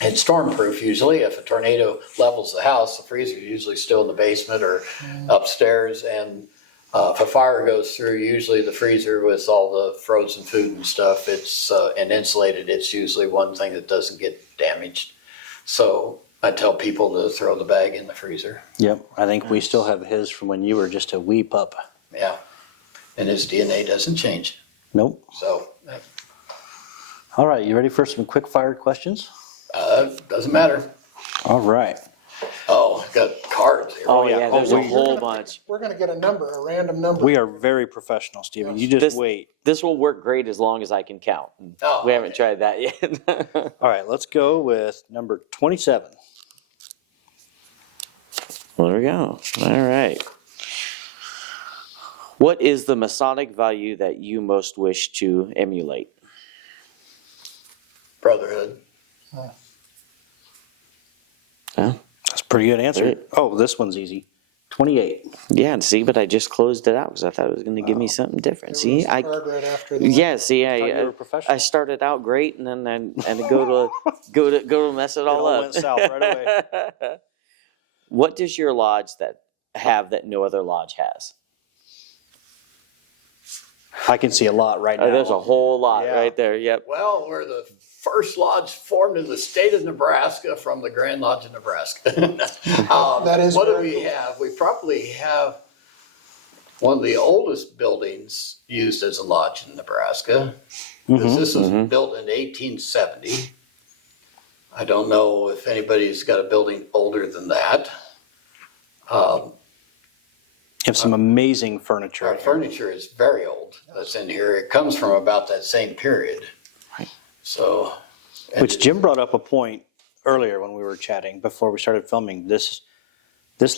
and stormproof. Usually, if a tornado levels the house, the freezer is usually still in the basement or upstairs. And if a fire goes through, usually the freezer with all the frozen food and stuff, it's and insulated. It's usually one thing that doesn't get damaged. So I tell people to throw the bag in the freezer. Yep, I think we still have his from when you were just a wee pup. Yeah, and his DNA doesn't change. Nope. So. All right, you ready for some quick fire questions? Doesn't matter. All right. Oh, got cards here. Oh, yeah, there's a We're whole gonna- bunch. We're gonna get a random number. We are very professional, Stephen. You just wait. This will work great as long as I can count. Oh, We haven't okay. tried that yet. All right, let's go with number 27. There we go. All right. What is the Masonic value that you most wish to emulate? Brotherhood. Huh? That's a pretty good answer. Great. Oh, this one's easy. 28. Yeah, see, but I just closed it out because I thought it was going to give me something different. There See, was a card right after the yeah, see, thought you were a professional. I started out great, and then I had to go to mess it all all up. went south right away. What does your lodge have that no other lodge has? I can see a lot right now. Oh, there's a whole lot Yeah. right there. Yep. Well, we're the first lodge formed in the state of Nebraska from the Grand Lodge of Nebraska. That is what do very we cool. have? We probably have one of the oldest buildings used as a lodge in Nebraska. Because this was built in 1870. I don't know if anybody's got a building older than that. have some amazing furniture. Our furniture is very old that's in here. It comes from about that same period. Right. So, Which Jim brought up a point earlier when we were chatting before we started filming. This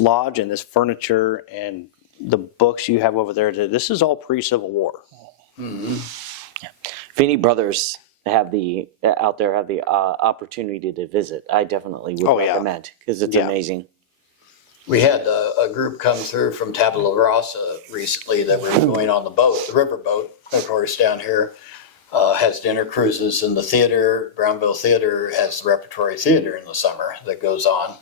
lodge and this furniture and the books you have over there, this is all pre-Civil War. mm-hmm. If any brothers have the opportunity to visit, I definitely would recommend, because it's amazing. We had a group come through from Tabula Rasa recently that were going on the boat, the river boat, of course, down here. Has dinner cruises, and the theater, Brownville Theater, has the repertory theater in the summer that goes on.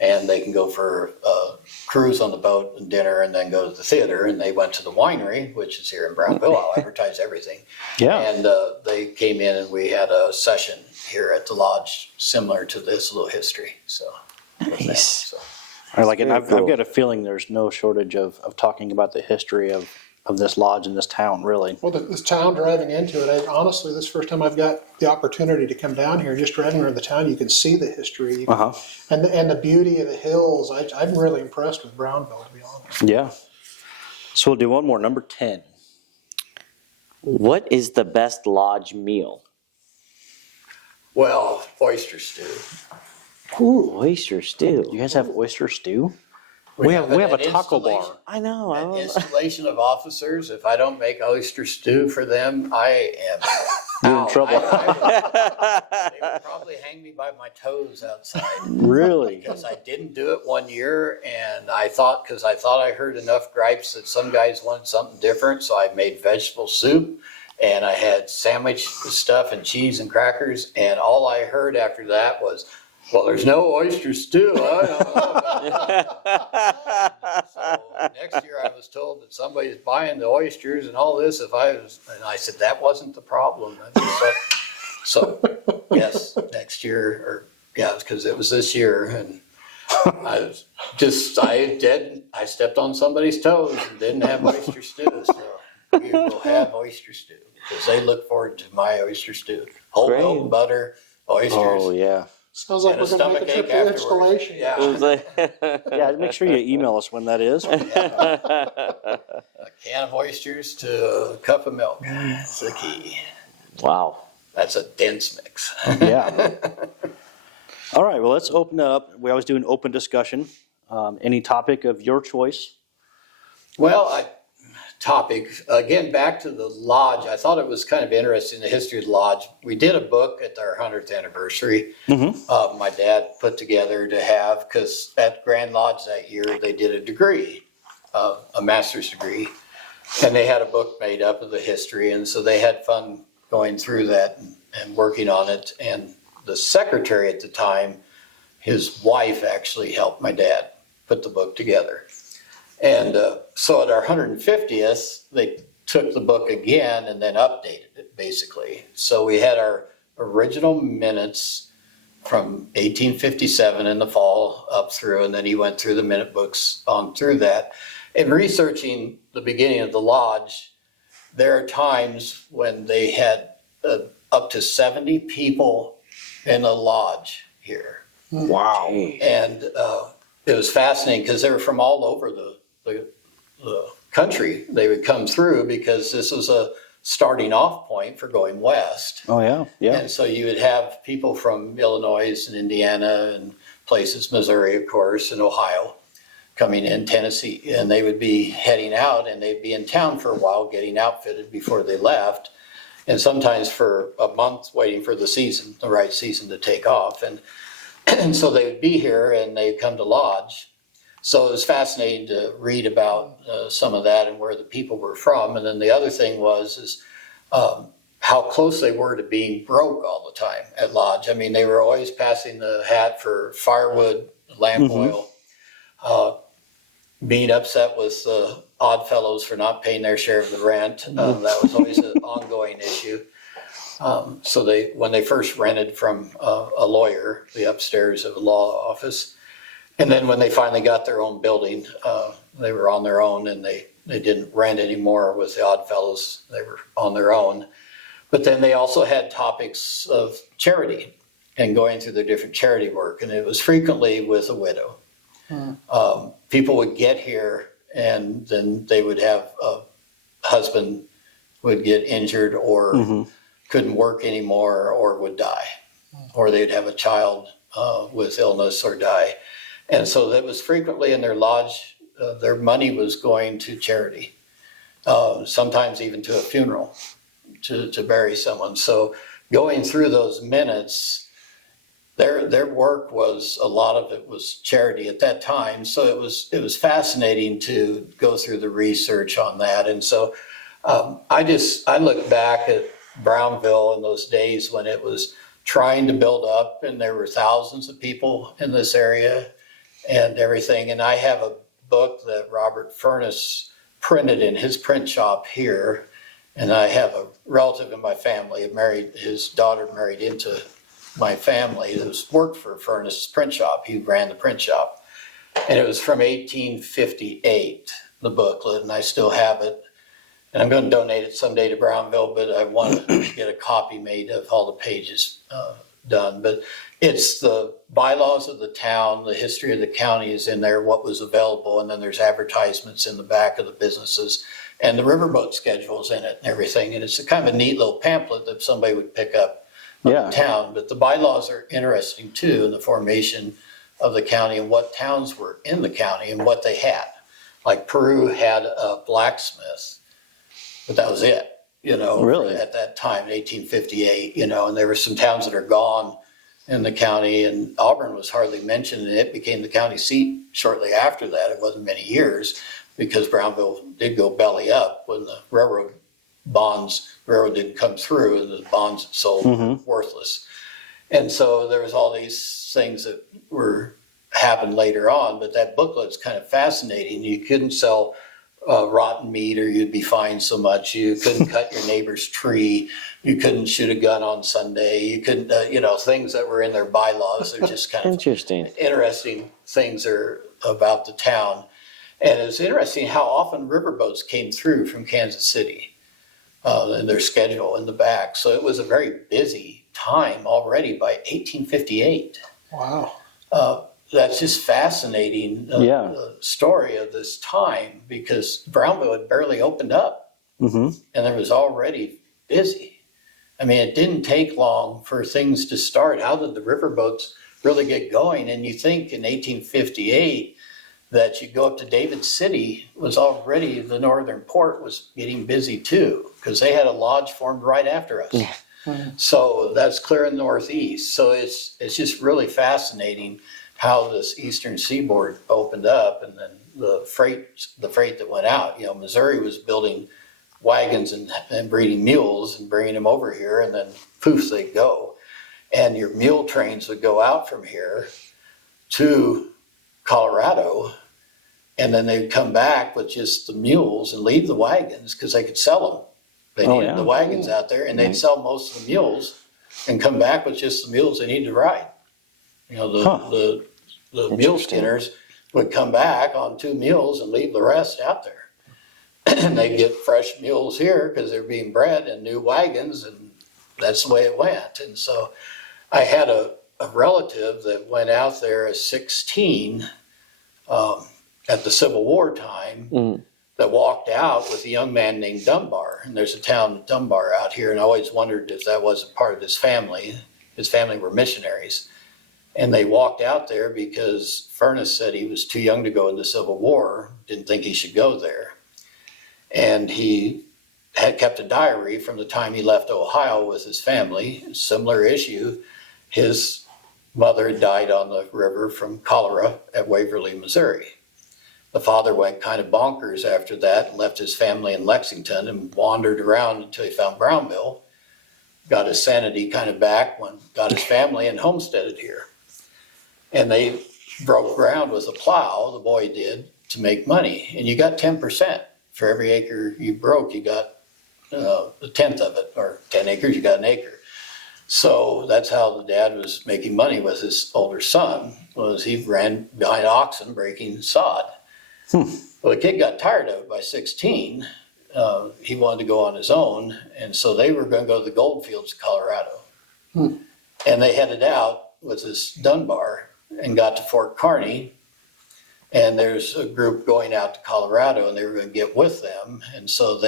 And they can go for a cruise on the boat and dinner and then go to the theater. And they went to the winery, which is here in Brownville. I'll advertise everything. Yeah. And they came in and we had a session here at the lodge similar to this, little history. So, Nice. So. I like it. Very I've cool. got a feeling there's no shortage of talking about the history of this lodge and this town, really. Well, this town, driving into it, honestly, this is the first time I've got the opportunity to come down here. Just driving around the town, you can see the history, you can, and the beauty of the hills. I'm really impressed with Brownville, to be honest. Yeah. So we'll do one more, number 10. What is the best lodge meal? Well, oyster stew. Ooh, oyster stew. You guys have oyster stew? We have a an taco bar. installation- I know. An installation of officers, if I don't make oyster stew for them, I am You're in out. trouble. They would probably hang me by my toes outside. Really? Because I didn't do it one year, and I thought I heard enough gripes that some guys wanted something different, so I made vegetable soup, and I had sandwich stuff and cheese and crackers, and all I heard after that was, well, there's no oyster stew. I don't know about that. So next year I was told that somebody's buying the oysters and all this. And I said, that wasn't the problem. So yes, next year, because it was this year. And I stepped on somebody's toes and didn't have oyster stew. So we will have oyster stew because they look forward to my oyster stew. Whole milk, butter, oysters. Oh, yeah. Sounds like And we're a going to make a trip stomachache to installation. Yeah. It was like, Yeah, make sure you email us when that is. A can of oysters to a cup of milk. That's the key. wow. That's a dense mix. Yeah. All right, well, let's open it up. We always do an open discussion. Any topic of your choice? Well, topic, again, back to the lodge. I thought it was kind of interesting, the history of the lodge. We did a book at our 100th anniversary. My dad put together to have, because at Grand Lodge that year, they did a degree, a master's degree. And they had a book made up of the history. And so they had fun going through that and working on it. And the secretary at the time, his wife actually helped my dad put the book together. And so at our 150th, they took the book again and then updated it, basically. So we had our original minutes from 1857 in the fall up through, and then he went through the minute books on through that. In researching the beginning of the lodge, there are times when they had up to 70 people in a lodge here. Wow. And it was fascinating because they were from all over the country. They would come through because this was a starting off point for going west. Oh, yeah, yeah. And so you would have people from Illinois and Indiana and places, Missouri, of course, and Ohio, coming in, Tennessee, and they would be heading out and they'd be in town for a while getting outfitted before they left. And sometimes for a month waiting for the season, the right season to take off. And so they would be here and they'd come to lodge. So it was fascinating to read about some of that and where the people were from. And then the other thing was how close they were to being broke all the time at lodge. I mean, they were always passing the hat for firewood, lamp oil, being upset with the odd fellows for not paying their share of the rent. That was always an ongoing issue. So when they first rented from a lawyer, the upstairs of a law office, and then when they finally got their own building, they were on their own and they didn't rent anymore with the odd fellows. They were on their own. But then they also had topics of charity and going through their different charity work. And it was frequently with a widow. People would get here and then they would have a husband would get injured or couldn't work anymore or would die, or they'd have a child with illness or die. And so that was frequently in their lodge, their money was going to charity, sometimes even to a funeral to bury someone. So going through those minutes, their work was, a lot of it was charity at that time. So it was fascinating to go through the research on that. And so I look back at Brownville in those days when it was trying to build up, and there were thousands of people in this area and everything. And I have a book that Robert Furness printed in his print shop here. And I have a relative in my family, his daughter married into my family that worked for Furness's print shop. He ran the print shop. And it was from 1858, the booklet, and I still have it. And I'm going to donate it someday to Brownville, but I want to get a copy made of all the pages done. But it's the bylaws of the town, the history of the county is in there, what was available, and then there's advertisements in the back of the businesses, and the riverboat schedule's in it and everything. And it's a kind of a neat little pamphlet that somebody would pick up on the town. But the bylaws are interesting too, in the formation of the county and what towns were in the county and what they had. Like Peru had a blacksmith, but that was it, Really? at that time, 1858, and there were some towns that are gone in the county, and Auburn was hardly mentioned, and it became the county seat shortly after that. It wasn't many years, because Brownville did go belly up when the railroad didn't come through, and the bonds sold were worthless. And so there was all these things that happened later on, but that booklet's kind of fascinating. You couldn't sell rotten meat or you'd be fined so much. You couldn't cut your neighbor's tree. You couldn't shoot a gun on Sunday. You couldn't, things that were in their bylaws. They're just kind of interesting things are about the town. And it's interesting how often riverboats came through from Kansas City in their schedule in the back. So it was a very busy time already by 1858. Wow. That's just fascinating, the story of this time, because Brownville had barely opened up, and it was already busy. I mean, it didn't take long for things to start. How did the riverboats really get going? And you think in 1858 that you go up to David City was already, the northern port was getting busy too, because they had a lodge formed right after us. So that's clear in the northeast. So it's just really fascinating how this eastern seaboard opened up, and then the freight that went out. Missouri was building wagons and breeding mules and bringing them over here, and then poof, they'd go. And your mule trains would go out from here to Colorado, and then they'd come back with just the mules and leave the wagons because they could sell them. They needed the wagons out there, and they'd sell most of the mules and come back with just the mules they needed to ride. The mule skinners would come back on 2 mules and leave the rest out there. And they'd get fresh mules here because they're being bred and new wagons, and that's the way it went. And so I had a relative that went out there at 16 at the Civil War time that walked out with a young man named Dunbar. And there's a town, Dunbar, out here, and I always wondered if that wasn't part of his family. His family were missionaries. And they walked out there because Furness said he was too young to go in the Civil War, didn't think he should go there. And he had kept a diary from the time he left Ohio with his family. Similar issue. His mother had died on the river from cholera at Waverly, Missouri. The father went kind of bonkers after that and left his family in Lexington and wandered around until he found Brownville, got his sanity kind of back, got his family and homesteaded here. And they broke ground with a plow, the boy did, to make money. And you got 10%. For every acre you broke, you got a tenth of it, or 10 acres, you got an acre. So that's how the dad was making money with his older son, was he ran behind oxen breaking sod. Well, the kid got tired of it by 16. He wanted to go on his own, and so they were going to go to the gold fields of Colorado. And they headed out with this Dunbar and got to Fort Kearny, And there's a group going out to Colorado, and they were going to get with them. And so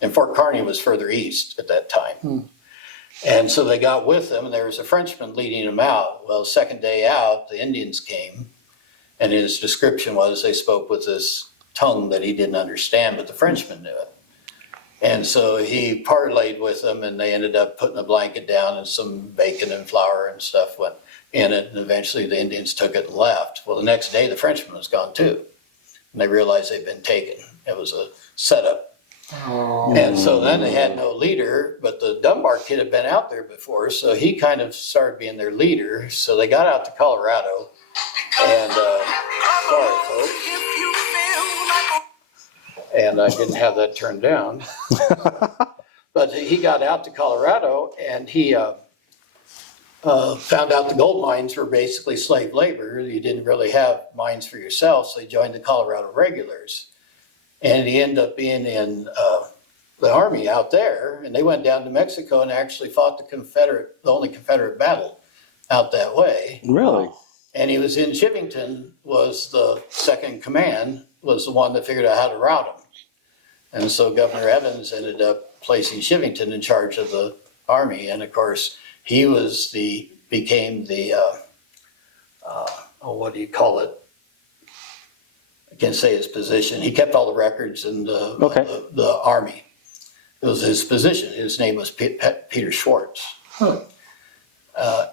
and Fort Kearney was further east at that time. And so they got with them, and there was a Frenchman leading them out. Well, the second day out, the Indians came, and his description was they spoke with this tongue that he didn't understand, but the Frenchman knew it. And so he parlayed with them, and they ended up putting a blanket down, and some bacon and flour and stuff went in it, and eventually the Indians took it and left. Well, the next day, the Frenchman was gone too, and they realized they'd been taken. It was a setup. Oh. And so then they had no leader, but the Dunbar kid had been out there before, so he kind of started being their leader. So they got out to Colorado, and sorry, folks. And I didn't have that turned down. But he got out to Colorado, and he found out the gold mines were basically slave labor. You didn't really have mines for yourself, so he joined the Colorado Regulars. And he ended up being in the Army out there, and they went down to Mexico and actually fought the only Confederate battle out that way. Really? And he was in Shivington, was the second in command, was the one that figured out how to rout them. And so Governor Evans ended up placing Shivington in charge of the Army, and of course he became the what do you call it? I can't say his position. He kept all the records in the Army. It was his position. His name was Peter Schwartz. Huh.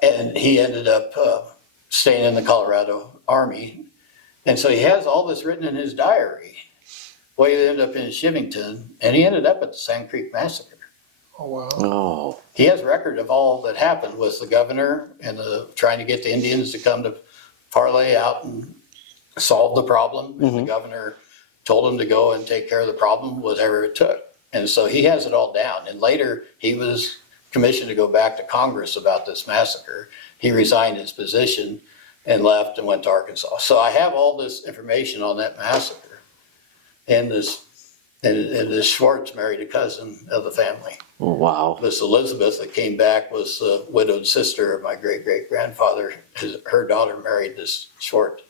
And he ended up staying in the Colorado Army. And so he has all this written in his diary. Well, he ended up in Shivington, and he ended up at the Sand Creek Massacre. Oh, wow. Oh. He has record of all that happened with the governor and trying to get the Indians to come to parlay out and solve the problem. Mm-hmm. And the governor told him to go and take care of the problem, whatever it took. And so he has it all down. And later, he was commissioned to go back to Congress about this massacre. He resigned his position and left and went to Arkansas. So I have all this information on that massacre. And this Schwartz married a cousin of the family. Oh, wow. This Elizabeth that came back was the widowed sister of my great-great-grandfather. Her daughter married this Schwartz.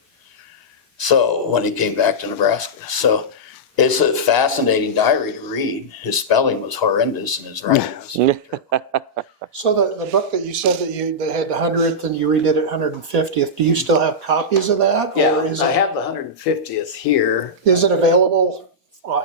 So when he came back to Nebraska. So it's a fascinating diary to read. His spelling was horrendous and his writing was... So the book that you said that had the 100th and you redid it 150th, do you still have copies of that? Yeah, I have the 150th here. Is it available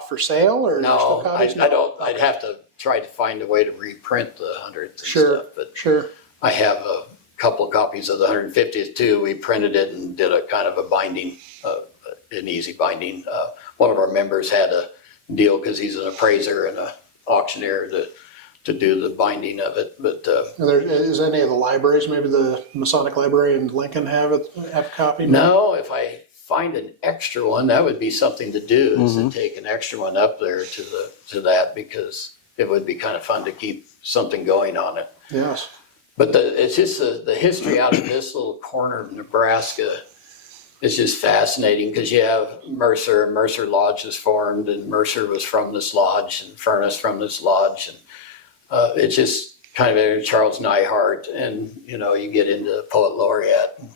for sale or no, copies? I don't. I'd have to try to find a way to reprint the 100th and stuff. But sure. I have a couple of copies of the 150th too. We printed it and did a kind of a binding, an easy binding. One of our members had a deal because he's an appraiser and an auctioneer to do the binding of it. But is any of the libraries, maybe the Masonic Library in Lincoln, have a copy? No, if I find an extra one, that would be something to do, is to take an extra one up there to that, because it would be kind of fun to keep something going on it. Yes. But it's just the history out of this little corner of Nebraska is just fascinating, because you have Mercer Lodge is formed, and Mercer was from this lodge, and Furnace from this lodge, and it's just kind of Charles Neihart, and you get into Poet Laureate and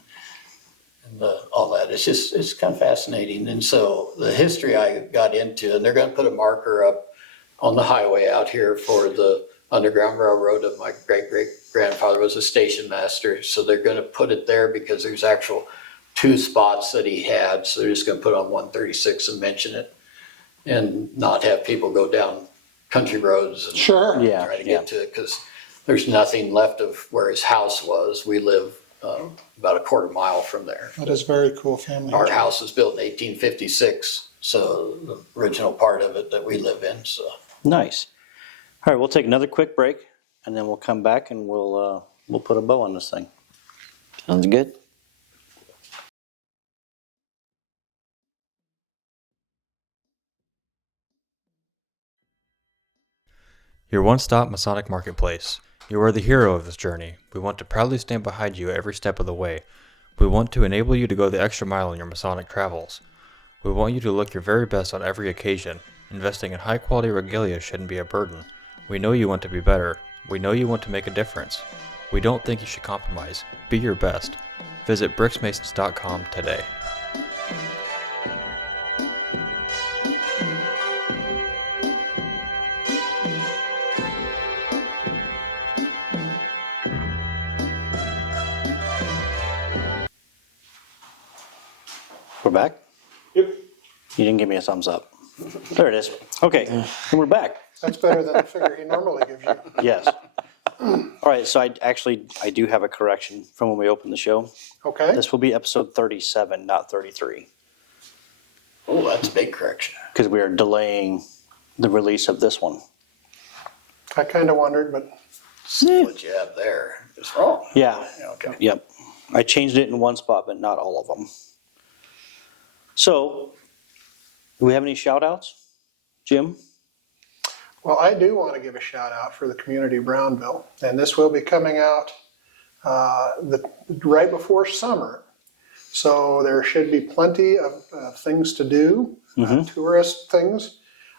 all that. It's kind of fascinating. And so the history I got into, and they're going to put a marker up on the highway out here for the Underground Railroad of my great-great-grandfather was a station master. So they're going to put it there because there's actual 2 spots that he had. So they're just going to put it on 136 and mention it, and not have people go down country roads and sure. try to get to it, because there's nothing left of where his house was. We live about a quarter mile from there. That is very cool family. Our house was built in 1856, so the original part of it that we live in. So Nice. All right, we'll take another quick break, and then we'll come back and we'll put a bow on this thing. Sounds good. Your one-stop Masonic marketplace. You are the hero of this journey. We want to proudly stand behind you every step of the way. We want to enable you to go the extra mile in your Masonic travels. We want you to look your very best on every occasion. Investing in high-quality regalia shouldn't be a burden. We know you want to be better. We know you want to make a difference. We don't think you should compromise. Be your best. Visit bricksmasons.com today. We're back? Yep. You didn't give me a thumbs up. There it is. Okay, and we're back. That's better than the figure he normally gives you. Yes. All right, so I do have a correction from when we opened the show. Okay. This will be episode 37, not 33, Oh, that's a big correction. because we are delaying the release of this one. I kind of wondered, but What you have there is wrong. Yeah. Okay. Yep. I changed it in one spot, but not all of them. So, do we have any shout outs, Jim? well, I do want to give a shout out for the community of Brownville, and this will be coming out right before summer. So there should be plenty of things to do, tourist things.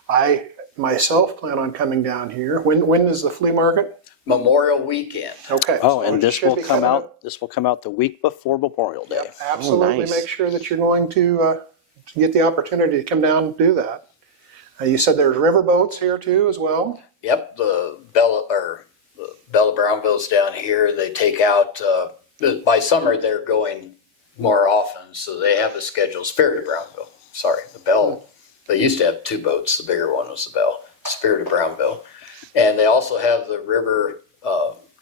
I myself plan on coming down here. When is the flea market? Memorial Weekend. Okay. Oh, so and it this should will be come coming out. This will come out the week before Memorial Day. Yep, absolutely. nice. Make sure that you're going to get the opportunity to come down and do that. You said there's river boats here too as well. Yep, the Bella Brownville's down here. They take out by summer they're going more often, so they have a schedule. Spirit of Brownville. Sorry, the Bell. They used to have two boats. The bigger one was the Bell. Spirit of Brownville, and they also have the river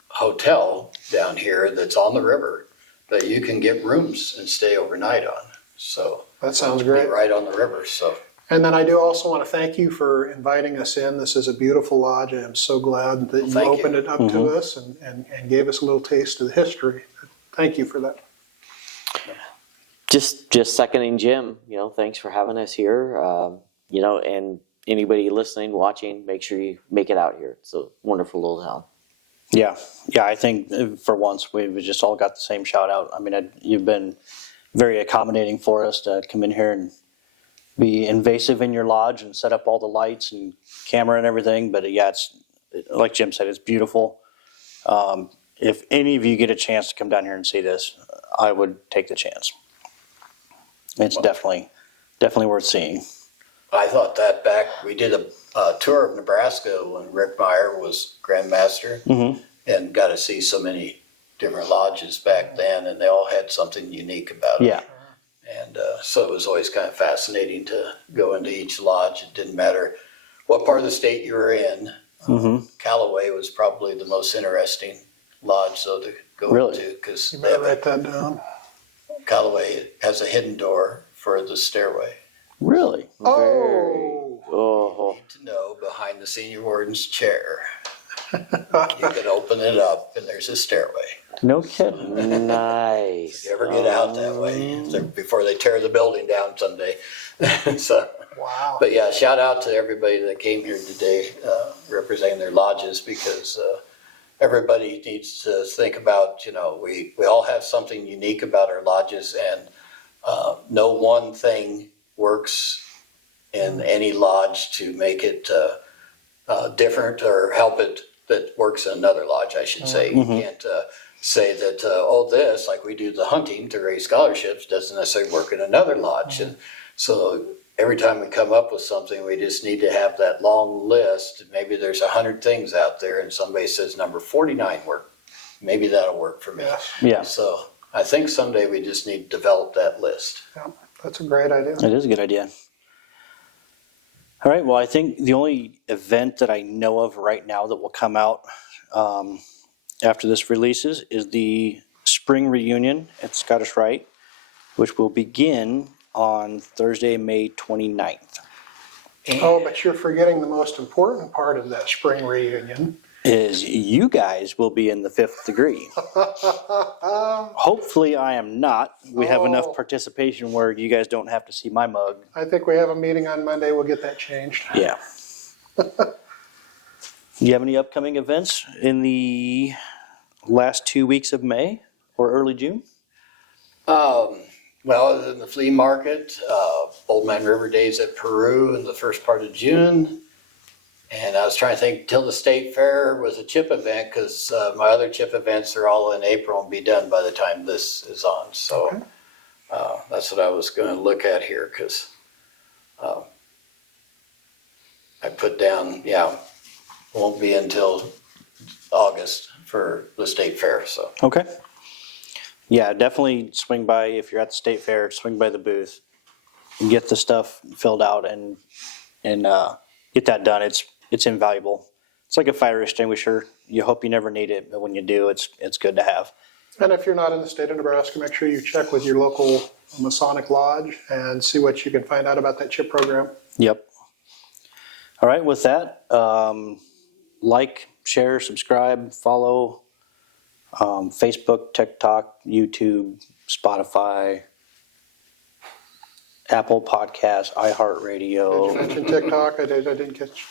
hotel down here that's on the river that you can get rooms and stay overnight on. So That sounds be great. right on the river. So And then I do also want to thank you for inviting us in. This is a beautiful lodge. I am so glad that you thank you. opened it up to us and gave us a little taste of the history. Thank you for that. Just seconding Jim, thanks for having us here. And anybody listening, watching, make sure you make it out here. It's a wonderful little town. Yeah. I think for once we've just all got the same shout out. I mean, you've been very accommodating for us to come in here and be invasive in your lodge and set up all the lights and camera and everything. But yeah, it's like Jim said, it's beautiful. If any of you get a chance to come down here and see this, I would take the chance. It's definitely worth seeing. I thought that back, we did a tour of Nebraska when Rick Meyer was Grand Master and got to see so many different lodges back then, and they all had something unique about it. Yeah. And so it was always kind of fascinating to go into each lodge. It didn't matter what part of the state you were in. Callaway was probably the most interesting lodge though to go Really? into, because You better write that down. Callaway has a hidden door for the stairway. Really? Oh, Oh, To know behind the senior warden's chair, you can open it up and there's a stairway. No kidding. nice. If you ever get out that way, before they tear the building down someday. So, wow. but yeah, shout out to everybody that came here today, representing their lodges, because everybody needs to think about, we all have something unique about our lodges, and no one thing works in any lodge to make it different or help it that works in another lodge, I should say. You can't say that, this, like we do the hunting to raise scholarships, doesn't necessarily work in another lodge. And so every time we come up with something, we just need to have that long list. Maybe there's 100 things out there and somebody says number 49 work. Maybe that'll work for me. Yes. Yeah. So I think someday we just need to develop that list. Yeah, that's a great idea. It is a good idea. All right. Well, I think the only event that I know of right now that will come out after this releases is the spring reunion at Scottish Rite, which will begin on Thursday, May 29th. Oh, but you're forgetting the most important part of that spring reunion. Is you guys will be in the 5th degree. Hopefully I am not. We have enough participation where you guys don't have to see my mug. I think we have a meeting on Monday. We'll get that changed. Yeah. Do you have any upcoming events in the last 2 weeks of May or early June? Well, other than the flea market, Old Man River Days at Peru in the first part of June. And I was trying to think, till the state fair was a chip event, because my other chip events are all in April and be done by the time this is on. So that's what I was going to look at here, because I put down, won't be until August for the state fair. So Okay. Yeah, definitely swing by if you're at the state fair, swing by the booth. get the stuff filled out and get that done. It's invaluable. It's like a fire extinguisher. You hope you never need it, but when you do, it's good to have. And if you're not in the state of Nebraska, make sure you check with your local Masonic Lodge and see what you can find out about that CHIP program. Yep. All right, with that, like, share, subscribe, follow Facebook, TikTok, YouTube, Spotify, Apple Podcasts, Did you iHeartRadio. mention TikTok? I didn't catch.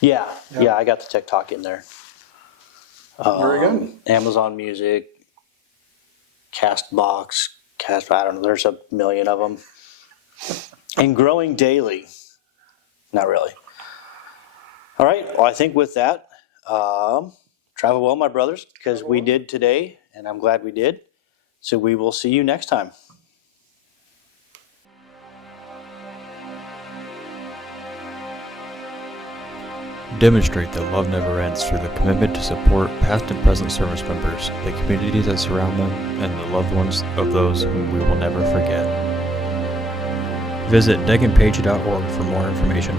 Yeah, I got the TikTok in there. Very good. Amazon Music, Castbox, I don't know, there's a million of them. And growing daily. Not really. All right, well, I think with that, travel well, my brothers, because we did today, and I'm glad we did. So we will see you next time. Demonstrate that love never ends through the commitment to support past and present service members, the communities that surround them, and the loved ones of those whom we will never forget. Visit deganpage.org for more information.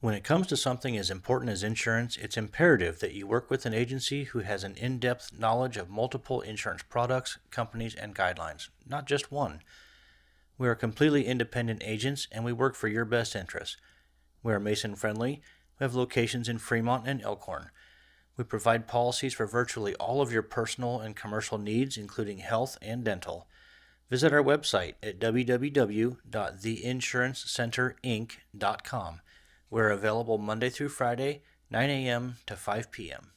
When it comes to something as important as insurance, it's imperative that you work with an agency who has an in-depth knowledge of multiple insurance products, companies, and guidelines, not just one. We are completely independent agents, and we work for your best interests. We are Mason-friendly. We have locations in Fremont and Elkhorn. We provide policies for virtually all of your personal and commercial needs, including health and dental. Visit our website at www.theinsurancecenterinc.com. We're available Monday through Friday, 9 a.m. to 5 p.m.